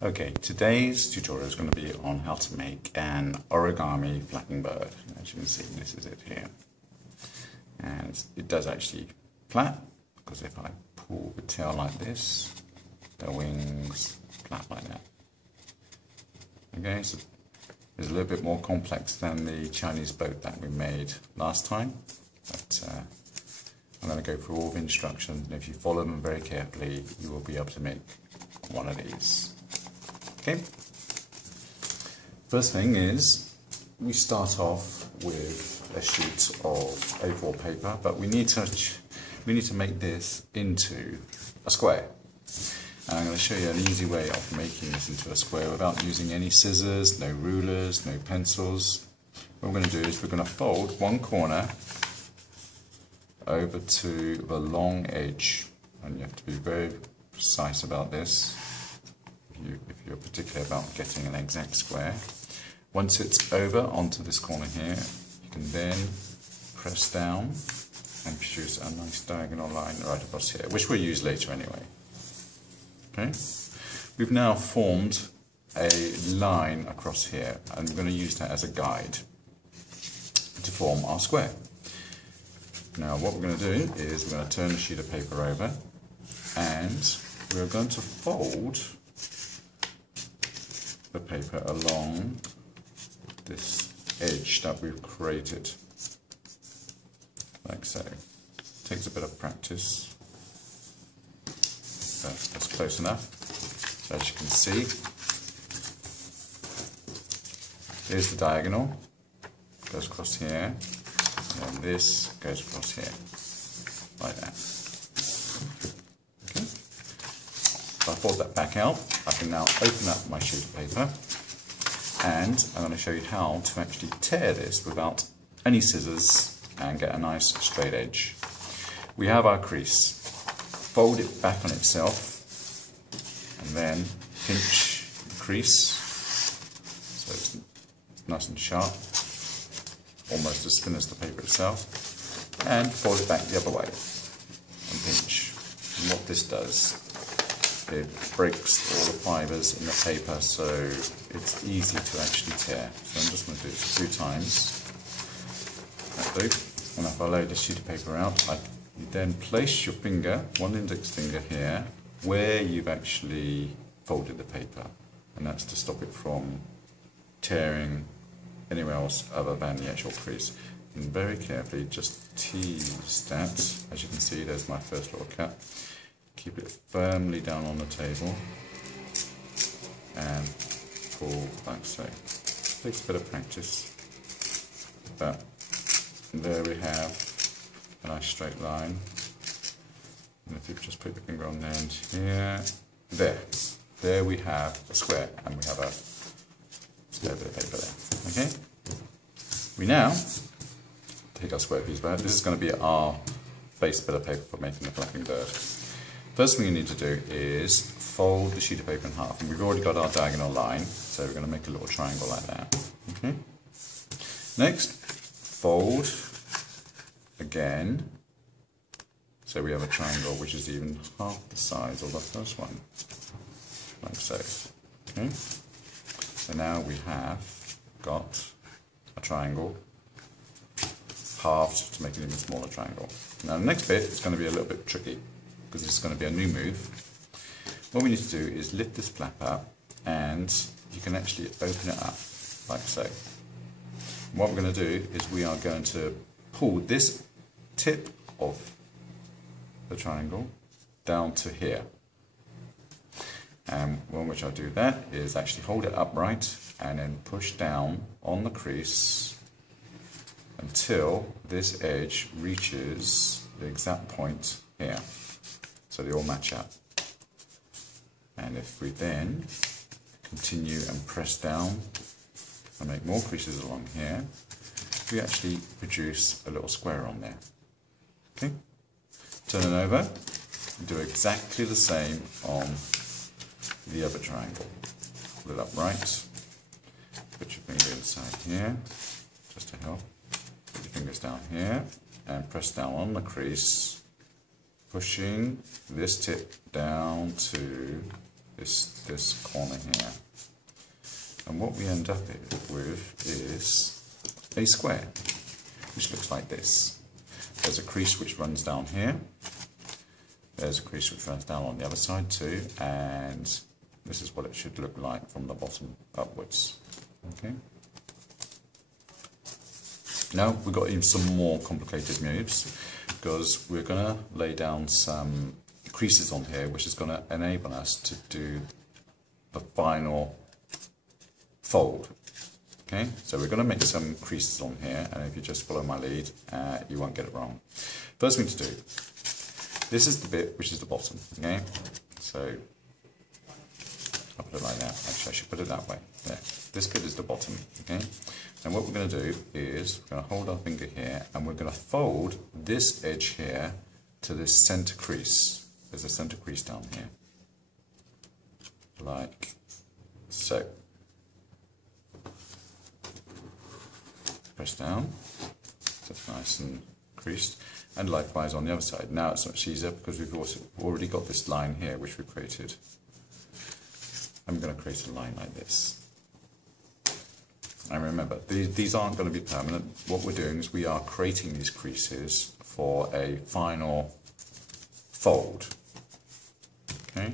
Okay, today's tutorial is going to be on how to make an origami flapping bird. As you can see, this is it here. And it does actually flap, because if I pull the tail like this, the wings flap like that. Okay, so it's a little bit more complex than the Chinese boat that we made last time, but I'm going to go through all the instructions, and if you follow them very carefully, you will be able to make one of these. Okay. First thing is, we start off with a sheet of A4 paper, but we need to make this into a square. And I'm going to show you an easy way of making this into a square without using any scissors, no rulers, no pencils. What we're going to do is we're going to fold one corner over to the long edge, and you have to be very precise about this if you're particular about getting an exact square. Once it's over onto this corner here, you can then press down and produce a nice diagonal line right across here, which we'll use later anyway. Okay, we've now formed a line across here, and we're going to use that as a guide to form our square. Now what we're going to do is we're going to turn the sheet of paper over, and we're going to fold the paper along this edge that we've created, like so. Takes a bit of practice, but that's close enough. So as you can see, here's the diagonal, goes across here, and this goes across here, like that. Okay. If I fold that back out, I can now open up my sheet of paper, and I'm going to show you how to actually tear this without any scissors and get a nice straight edge. We have our crease. Fold it back on itself, and then pinch the crease so it's nice and sharp, almost as thin as the paper itself, and fold it back the other way and pinch. And what this does, it breaks all the fibres in the paper, so it's easy to actually tear. So I'm just going to do it a few times. That'll do. And if I lay the sheet of paper out, you then place your finger, one index finger here, where you've actually folded the paper, and that's to stop it from tearing anywhere else other than the actual crease. And very carefully just tease that. As you can see, there's my first little cut. Keep it firmly down on the table and pull like so. Takes a bit of practice, but there we have a nice straight line. And if you just put your finger on the end here, there we have a square, and we have a square bit of paper there. Okay, we now take our square piece back. This is going to be our base bit of paper for making the flapping bird. First thing you need to do is fold the sheet of paper in half, and we've already got our diagonal line, so we're going to make a little triangle like that. Okay. Next, fold again, so we have a triangle which is even half the size of the first one, like so. Okay. So now we have got a triangle halved to make an even smaller triangle. Now the next bit is going to be a little bit tricky, because this is going to be a new move. What we need to do is lift this flap up, and you can actually open it up like so. And what we're going to do is we are going to pull this tip of the triangle down to here. And one which I'll do that is actually hold it upright and then push down on the crease until this edge reaches the exact point here. So they all match up. And if we then continue and press down and make more creases along here, we actually produce a little square on there. Okay? Turn it over, do exactly the same on the other triangle. Hold it upright, put your finger inside here, just to help. Put your fingers down here, and press down on the crease, pushing this tip down to this corner here. And what we end up with is a square, which looks like this. There's a crease which runs down here. There's a crease which runs down on the other side too, and this is what it should look like from the bottom upwards. Okay. Now we've got even some more complicated moves, because we're going to lay down some creases on here, which is going to enable us to do the final fold. Okay, so we're going to make some creases on here, and if you just follow my lead, you won't get it wrong. First thing to do, this is the bit which is the bottom. Okay, so I'll put it like that. Actually, I should put it that way. There. This bit is the bottom. Okay, and what we're going to do is we're going to hold our finger here, and we're going to fold this edge here to this center crease. There's a center crease down here, like so. Press down, so it's nice and creased, and likewise on the other side. Now it's much easier because we've also already got this line here which we created. I'm going to create a line like this. And remember, these aren't going to be permanent. What we're doing is we are creating these creases for a final fold. Okay,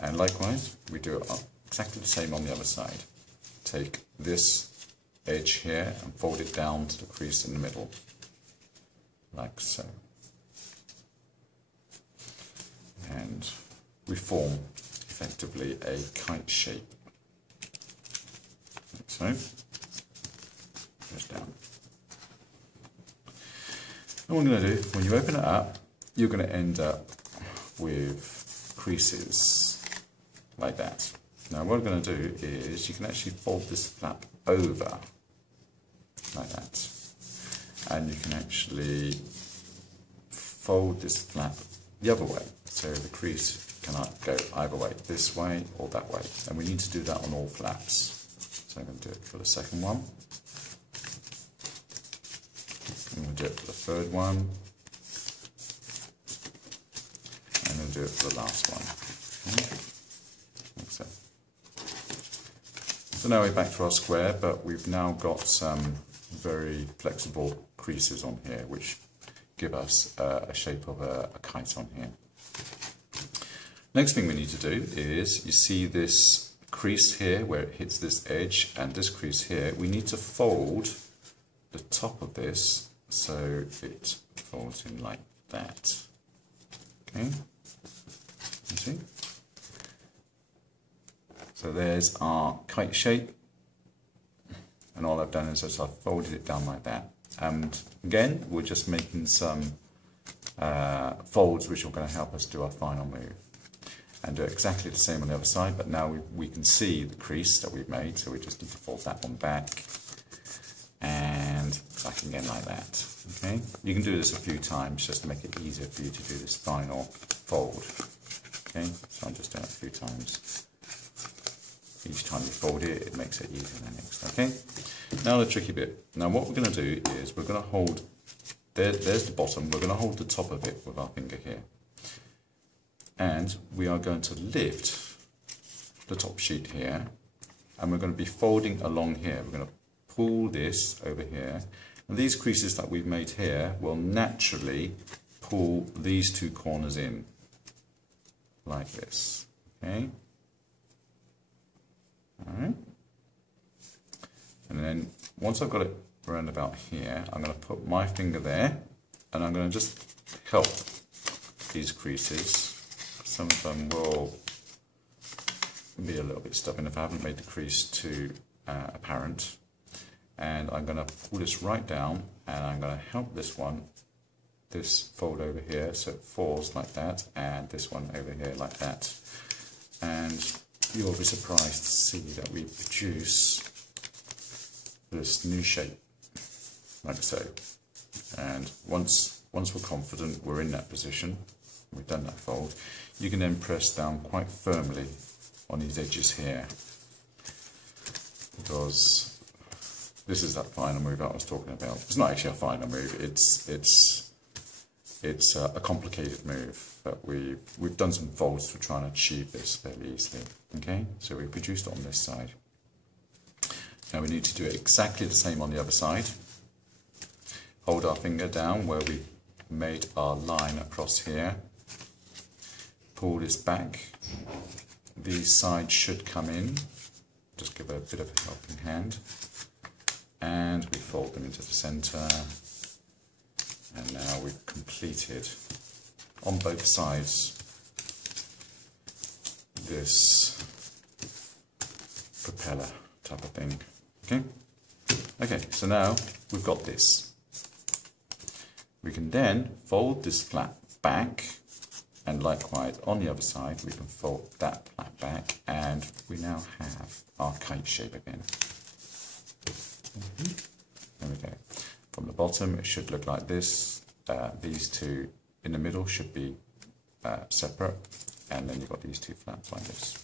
and likewise we do it exactly the same on the other side. Take this edge here and fold it down to the crease in the middle, like so. And we form effectively a kite shape, like so. Goes down. And what we're going to do, when you open it up, you're going to end up with creases like that. Now what we're going to do is you can actually fold this flap over like that, and you can actually fold this flap the other way, so the crease cannot go either way, this way or that way, and we need to do that on all flaps. So I'm going to do it for the second one, I'm going to do it for the third one, and I'm going to do it for the last one. Okay. Like so. So now we're back to our square, but we've now got some very flexible creases on here which give us a shape of a kite on here. Next thing we need to do is, you see this crease here where it hits this edge and this crease here, we need to fold the top of this so it folds in like that. Okay, you see? So there's our kite shape, and all I've done is just I've folded it down like that. And again, we're just making some folds which are going to help us do our final move. And do exactly the same on the other side, but now we can see the crease that we've made, so we just need to fold that one back and back again like that. Okay, you can do this a few times just to make it easier for you to do this final fold. Okay, so I'm just doing it a few times. Each time you fold it, it makes it easier than next. Okay, now the tricky bit. Now what we're going to do is we're going to hold, there's the bottom, we're going to hold the top of it with our finger here. And we are going to lift the top sheet here, and we're going to be folding along here. We're going to pull this over here, and these creases that we've made here will naturally pull these two corners in, like this. Okay. Alright, and then once I've got it around about here, I'm going to put my finger there, and I'm going to just help these creases. Some of them will be a little bit stubborn if I haven't made the crease too apparent, and I'm going to pull this right down, and I'm going to help this one, this fold over here, so it falls like that, and this one over here like that, and you'll be surprised to see that we produce this new shape, like so. And once we're confident we're in that position, we've done that fold, you can then press down quite firmly on these edges here, because this is that final move I was talking about. It's not actually a final move, it's it's a complicated move, but we've done some folds to try and achieve this fairly easily. Okay, so we produced it on this side. Now we need to do it exactly the same on the other side. Hold our finger down where we made our line across here. Pull this back. These sides should come in. Just give it a bit of a helping hand. And we fold them into the center. And now we've completed on both sides this propeller type of thing. Okay? Okay, so now we've got this. We can then fold this flap back, and likewise on the other side we can fold that flap back, and we now have our kite shape again. There we go. From the bottom it should look like this. These two in the middle should be separate, and then you've got these two flaps like this.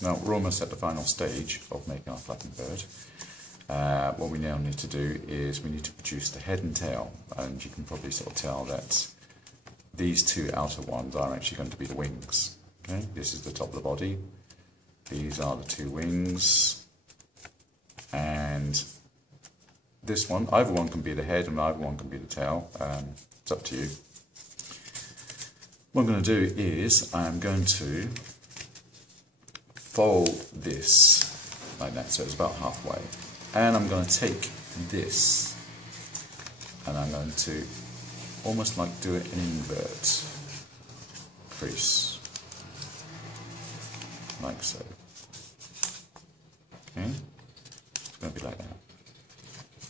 Now we're almost at the final stage of making our flapping bird. What we now need to do is we need to produce the head and tail, and you can probably sort of tell that these two outer ones are actually going to be the wings. Okay, this is the top of the body, these are the two wings, and this one, either one can be the head and either one can be the tail. It's up to you. What I'm going to do is I'm going to fold this like that, so it's about halfway, and I'm going to take this and I'm going to almost like do an invert crease, like so. Okay, it's going to be like that.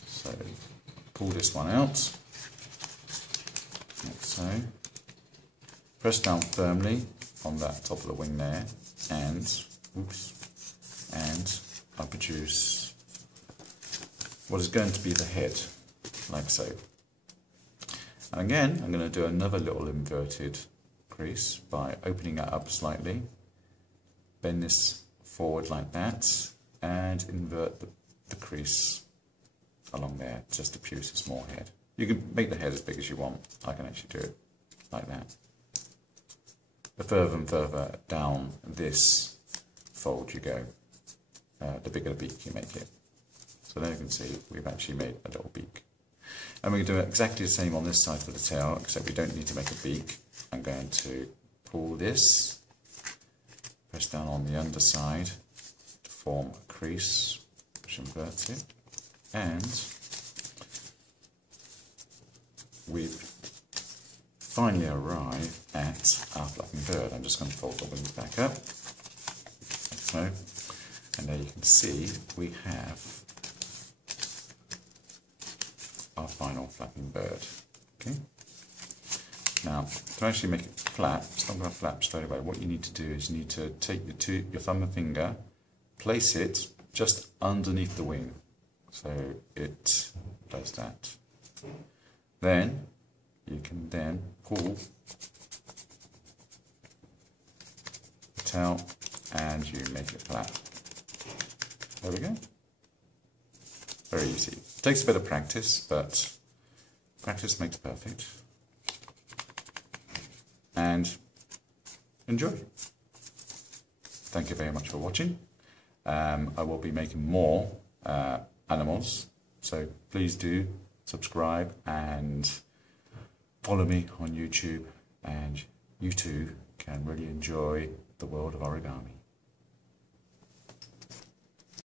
So pull this one out, like so. Press down firmly on that top of the wing there, and oops, and I produce what is going to be the head, like so. And again, I'm going to do another little inverted crease by opening that up slightly, bend this forward like that, and invert the crease along there just to produce a small head. You can make the head as big as you want. I can actually do it like that. The further and further down this fold you go, the bigger the beak you make it. So there you can see we've actually made a little beak. And we can do exactly the same on this side for the tail, except we don't need to make a beak. I'm going to pull this, press down on the underside to form a crease, which inverts it, and we've finally arrived at our flapping bird. I'm just going to fold the wings back up, like so, and there you can see we have our final flapping bird. Okay. Now, to actually make it flap, it's not going to flap straight away. What you need to do is you need to take your thumb and finger, place it just underneath the wing, so it does that. Then you can then pull the tail and you make it flap. There we go. Very easy. It takes a bit of practice, but practice makes perfect. And enjoy. Thank you very much for watching. I will be making more animals, so please do subscribe and follow me on YouTube, and you too can really enjoy the world of origami.